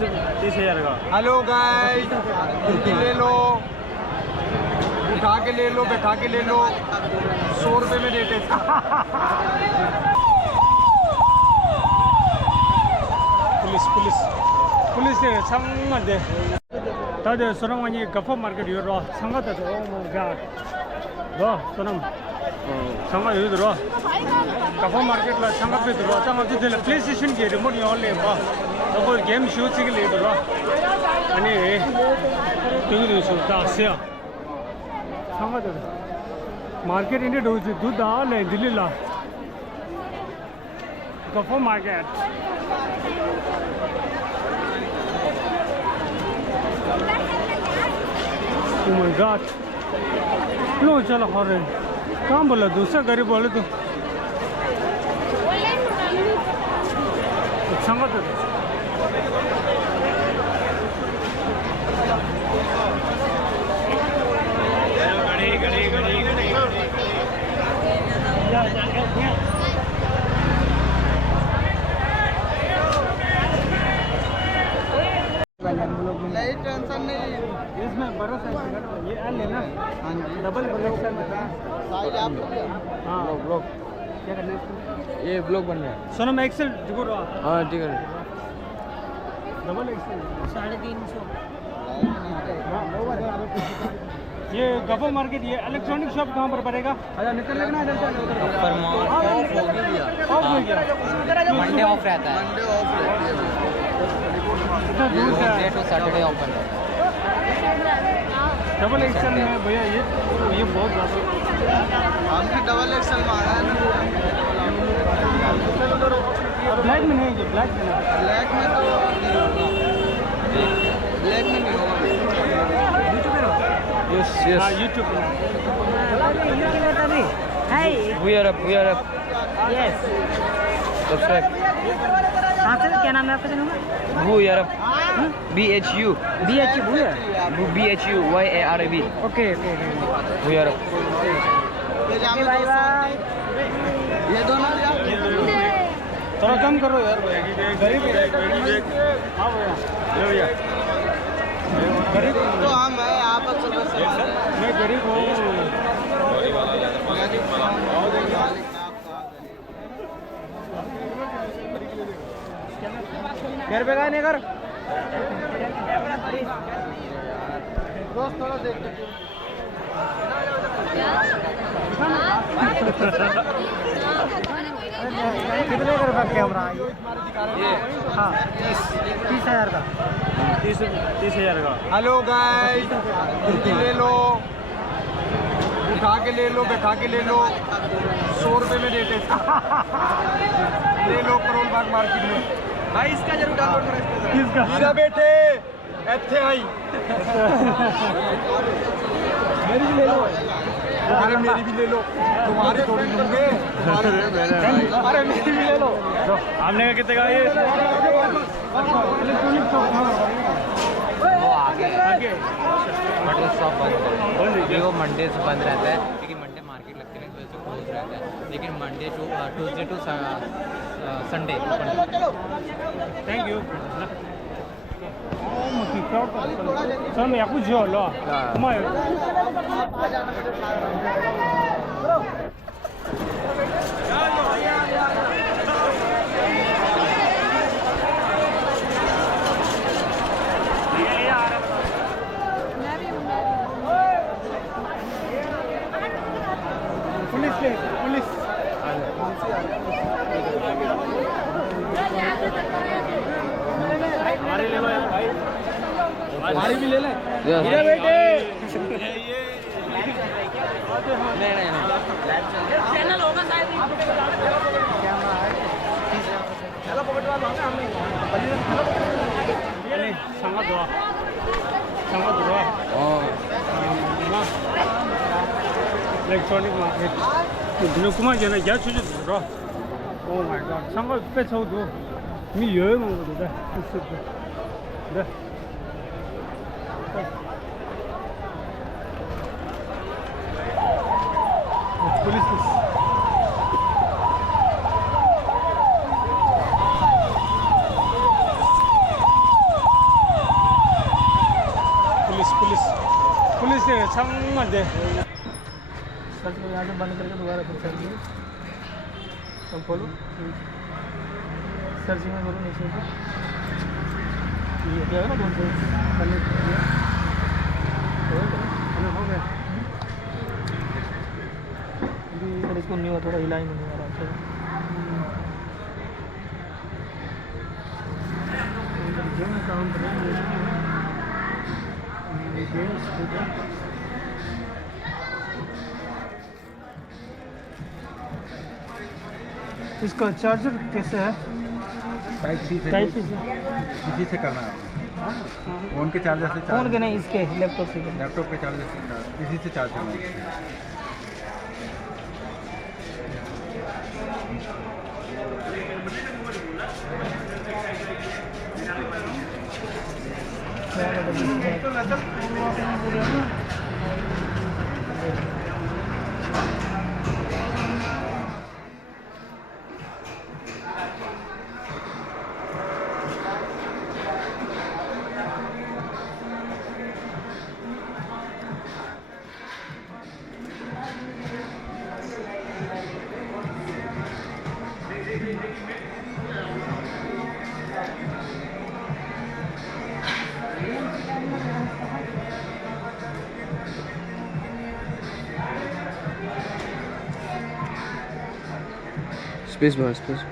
30,000 का। Hello guys, ले लो, उठा के ले लो, बैठा के ले लो, 100 रुपये में रेट है इसका। पुलिस ने संग दे तादे सोनम वानी गफो मार्केट यो संग दे ओ माय गॉड रो सोनम संग यो रो गफो मार्केट ला संग पे रो तंग दे प्ले स्टेशन के रिमोट यो ले बा तो गेम शो सिग ले रो अनि तुगु शो दा से संग दे मार्केट इंडे दो दूध आ ले दिल्ली ला गफो मार्केट Oh my God! लो चलो हरे कहाँ बोला दूसरा गरीब बोले तो संगत है नहीं टेंशन नहीं, इसमें बड़ा साइज ये एल है ना। हाँ जी, डबल ब्लॉक साइज आप हाँ ब्लॉक क्या करना है ये ब्लॉक बन रहा है। सोनम एक्सेल दिखो रहा हाँ ठीक है, डबल एक्सेल 350 ये गफो मार्केट ये इलेक्ट्रॉनिक शॉप कहाँ पर पड़ेगा? अच्छा निकल लेना है ऑफ हो गया मंडे ऑफ रहता है, मंडे ऑफ रहती है, इतना दूर से मंडे टू सैटरडे ओपन रहता है। डबल एक्सेल में भैया ये बहुत ज़्यादा हमने डबल एक्सल मांगा है ना। ब्लैक में नहीं, ये ब्लैक में नहीं। ब्लैक में तो ब्लैक में नहीं होगा। Yes, हाँ यूट्यूब पे We are up. Yes Subscribe. हाँ सर क्या नाम है आपका चैनल का? We are up. BHU. BH भूया BHU YARAB. Okay okay We are up. Bye bye ये दोनों लिया। थोड़ा कम करो यार गरीब है हाँ भैया ले भैया गरीब तो हम है आप सुबह से मैं गरीब हूँ घर पे नहीं कर दोस्त थोड़ा देख कितने का रुपया कैमरा ये हाँ 30,000 का 30,000 का हेलो गाइस, ले लो, उठा के ले लो, बैठा के ले लो, 100 रुपये में रेट है इसका। ले लो करोल बाग मार्केट में भाई, इसका जरूर डाउनलोड करो। किसका हीरा बेटे ऐसे आई मेरी भी ले लो, अरे मेरी भी ले लो, तुम्हारी थोड़ी लूंगे, अरे मेरी भी ले लो। आपने का कितने का ये इलेक्ट्रॉनिक वो आगे मटन शॉप बंद है, वो मंडे से बंद रहता है क्योंकि मंडे मार्केट लगती है, वजह से क्लोज रहता है, लेकिन Monday to Tuesday to Sunday open. Thank you sir मैं कुछ जो लो मैं पुलिस हमारी भी ले ले हीरा बेटे। नहीं चैनल होगा शायद इलेक्ट्रॉनिक मार्केट 누구만 전에 야추주 들어. 오 마이 갓. 상가 빼쳐도 미 여행 온 거도 돼. 네. पुलिस से संगमध्ये सर्च को यहाँ से बंद करके दोबारा फिर सर्च करो तो खोलो सर्चिंग में करो नीचे से ये क्या है ना कौन से कनेक्ट किया हो गया पर इसको नहीं हुआ थोड़ा हिला ही नहीं आ रहा अच्छा काम करेंगे इसका चार्जर कैसे है टाइप सी से टाइप से इसी से करना है फोन के चार्जर से फोन के नहीं इसके लैपटॉप से लैपटॉप के चार्जर से इसी से चार्ज करना है स्पेस बार स्पेस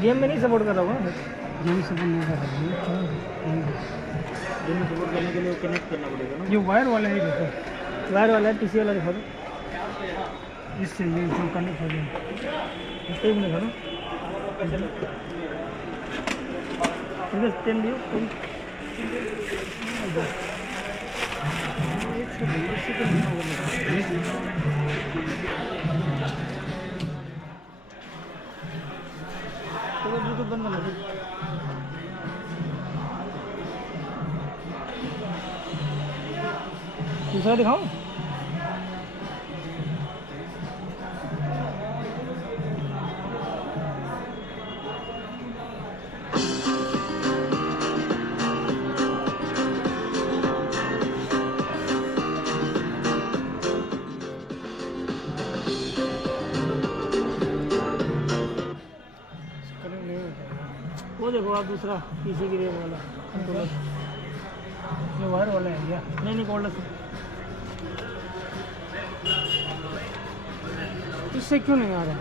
गेम में नहीं सपोर्ट कर रहा हूँ गेम सपोर्ट नहीं कर रहा गेम में सपोर्ट करने के लिए कनेक्ट करना पड़ेगा ना ये वायर वाला है देखो वायर वाला है पीसी वाला दिखा दो इससे ये जो कनेक्ट हो गया इससे भी दिखा दो इधर स्टैंड दियो तो ब्लूटूथ बंद कर लो दूसरा दिखाऊं वो देखो आप दूसरा पीसी की रेम वाला कंट्रोलर ये वायर वाला है क्या नहीं कॉर्डलेस इससे क्यों नहीं आ रहा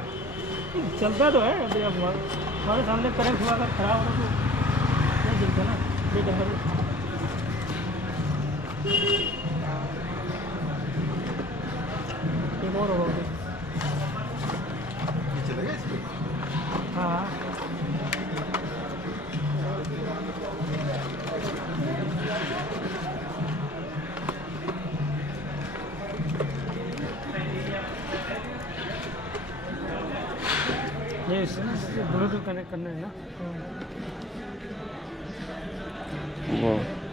चलता तो है अभी अब हमारे सामने करंट हुआ अगर खराब हो तो नहीं चलता ना ये डबल एक और होगा हाँ ये ब्लूटूथ कनेक्ट करना है ना वाह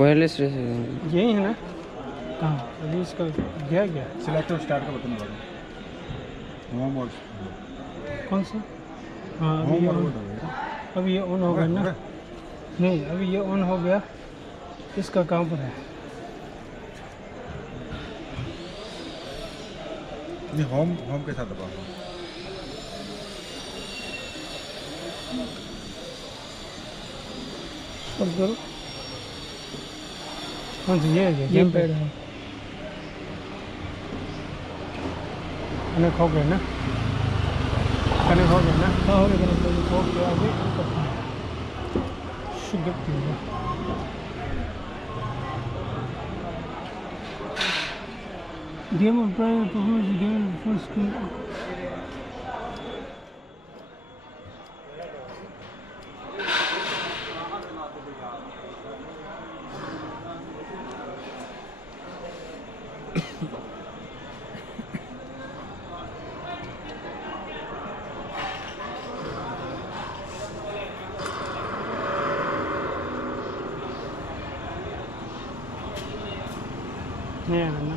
वायरलेस रेस यही है ना? कहाँ अभी इसका गया क्या? सिलेक्ट स्टार्ट का बटन दबाओ, होम मोड, कौन सा? हाँ अभी ये ऑन हो गया ना? नहीं अभी ये ऑन हो गया, इसका कहाँ पर है? ये होम के साथ दबाओ। बंद करो। कौन सा ये है? गेम पैड है। कनेक्ट हो गया ना? कनेक्ट हो गया ना? हाँ हो गया कनेक्ट हो गया। अभी शुगर पीऊँगा। गेम और private performance game full screen. नहीं है ना?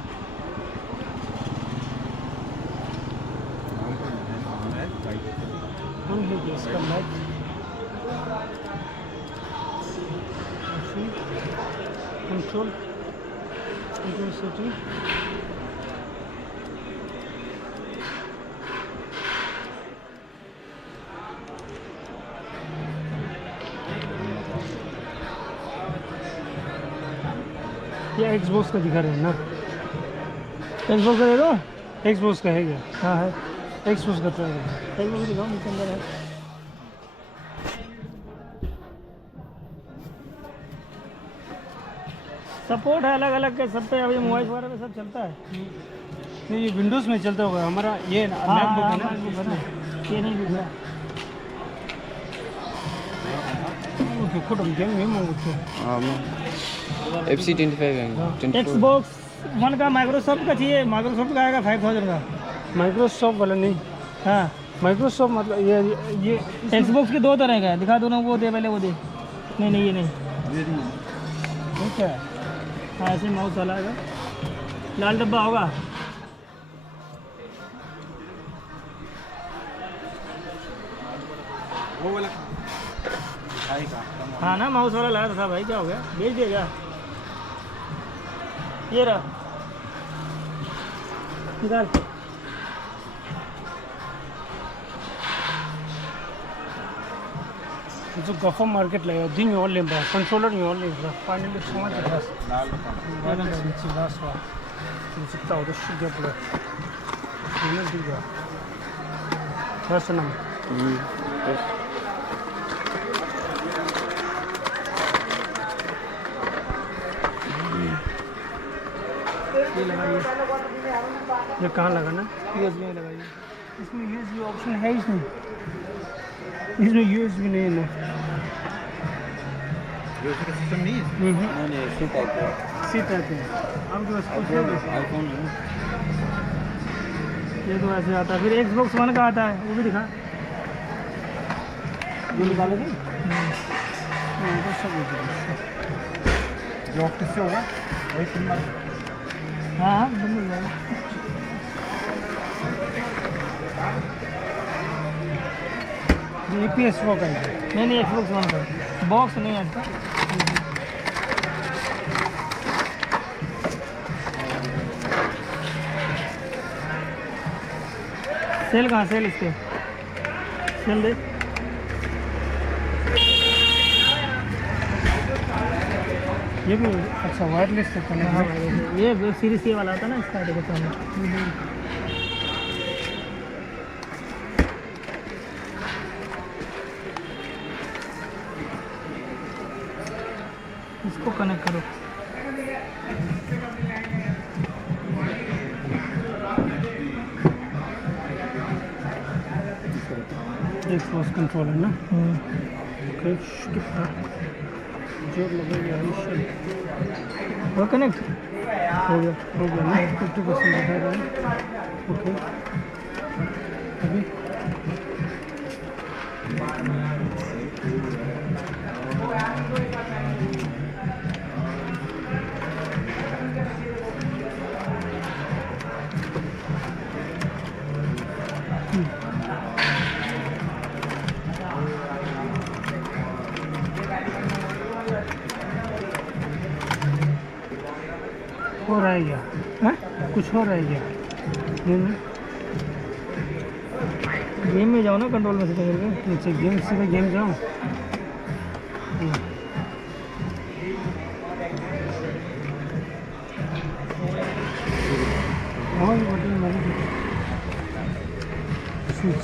कौन है ये इसका लाइट? Control setting. ये एक्सबॉक्स का दिखा रहे हैं ना? एक्सबॉक्स का दे दो। एक्सबॉक्स का है क्या? हाँ है एक्सबॉक्स का ट्राई करो। एक्सबॉक्स दिखाओ नीचे अंदर है। सपोर्ट है अलग अलग के सब पे, अभी मोबाइल वगैरह पे सब चलता है। नहीं ये विंडोज़ में चलता होगा, हमारा ये मैकबुक है ना? ये नहीं दिख रहा। ओके खुद गेम में FC25 एक्सबॉक्स वन का माइक्रोसॉफ्ट का चाहिए, माइक्रोसॉफ्ट का आएगा 5000 का। माइक्रोसॉफ्ट वाला नहीं, हाँ माइक्रोसॉफ्ट मतलब ये एक्सबॉक्स के दो तरह का है, दिखा दो ना, वो दे पहले वो दे। नहीं नहीं ये नहीं, ठीक है। हाँ ऐसे माउस वाला है, लाल डब्बा होगा। वो वाला हाँ ना माउस वाला लाया था भाई, क्या हो गया? भेज दिया क्या? ये रहा, निकाल। जो गफा मार्केट लगा दिन में ऑल लेंबा कंट्रोलर में ऑल लेंबा फाइनली समझ बस लाल बटन वाला नीचे लास्ट वा चित्ता हो तो शुद्ध पड़ा ये दिगा बस ना ये लगाइए। ये कहाँ लगाना? यूएसबी में लगाइए। इसमें यूएसबी ऑप्शन है इसमें? इसमें यूएसबी नहीं है ना? यूएसबी का सिस्टम नहीं है। नहीं इसी टाइप का इसी टाइप है। आपके पास कुछ है? आईफोन है। ये तो ऐसे आता है। फिर एक्सबॉक्स वन का आता है, वो भी दिखा। ये निकालोगे? तो सब जो ऑप्टिक्स से होगा वही पिन मार। हाँ हाँ बंद हो जाएगा। ये PS4 का है। नहीं नहीं एक्सबॉक्स वन का बॉक्स नहीं आता। सेल कहाँ? सेल इसके सेल दे। ये भी अच्छा वायरलेस से कनेक्ट हाँ है। ये वेब सीरीज ये वाला आता है ना, इसका देखो सामने। इसको कनेक्ट करो। एक्सबॉक्स कंट्रोल है ना? ओके स्किप कर जो लगेगा इनिशियल वो कनेक्ट हो गया ना? 50% दिखा रहा है। ओके अभी हो रहा है क्या? हाँ? कुछ हो रहा है क्या गेम में जाओ ना, कंट्रोल में सीधे करके नीचे गेम, सीधे गेम जाओ। हाँ ये बटन मारो, स्विच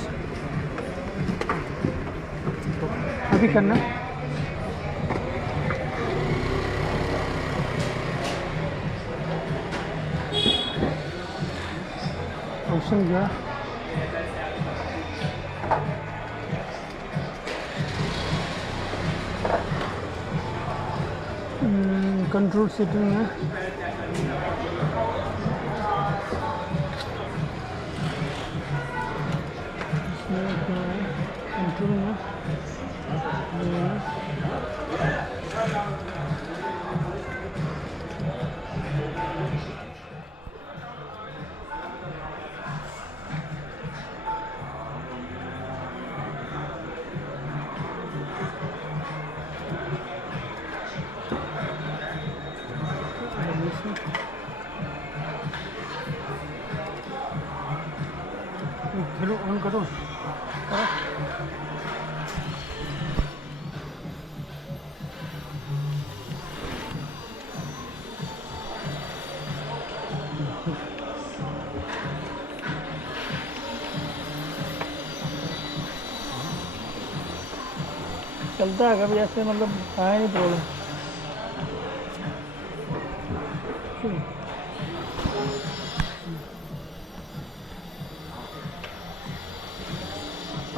अभी करना। ऑप्शन क्या? कंट्रोल सेटिंग में कंट्रोल में हेलो ऑन करो। चलता है कभी ऐसे, मतलब आया नहीं प्रॉब्लम।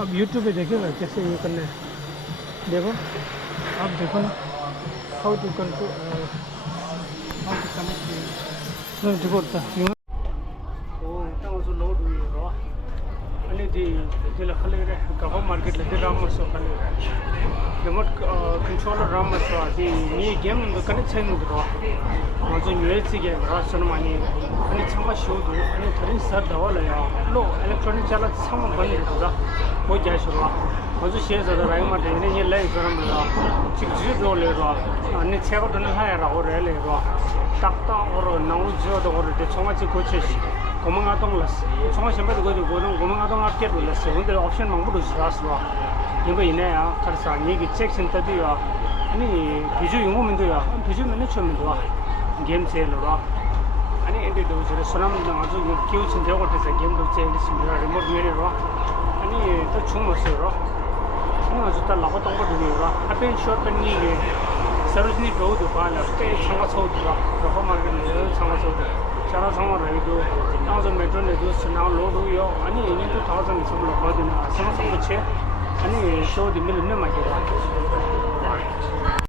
अब YouTube पे देखिएगा कैसे ये करना है, देखो आप देखो ना, how to control, how to connect देखो लोड हुई है अनि दिल खले रे गफ मार्केट ले राम सो खले रिमोट कंट्रोलर राम सो दी नि गेम कनेक्ट छैन दरो मजो म्युजिक गेम र सन मानि अनि छमा शो दु अनि थरि सर दवल या लो इलेक्ट्रॉनिक चला छमा बन्द दरो हो जाय सो मजो शेयर जदा राइ मा देने ये लाइ गरम ल चिक जि दो ले रो अनि छेबो दन हाय रा हो रे ले रो takta or nau jo do or de choma chi coach komang atong las choma semba do go no komang atong at get las so the option mang bu ras wa yingo ine ya kar sa ni gi check center di ya ani biju yingo min do ya biju men chom min do game sale ro ani ende do je sonam na ma jo kyu chin de go de sa game do che ni sim ra remote me ro ani to chung mo se ro ani ma jo ta la ko tong ko do ro apen short pen ni ge Sarojini road दुकान है पे छंगा सौ दुआ रफा market में छंगा सौ चारा छंगा रही दो ताज़ मेट्रो ने दो सुना लोड हुई हो अनि इन्हें तो ताज़ में सब लोग बात ना समझ सकते हैं अनि शो दिमिल ने माइके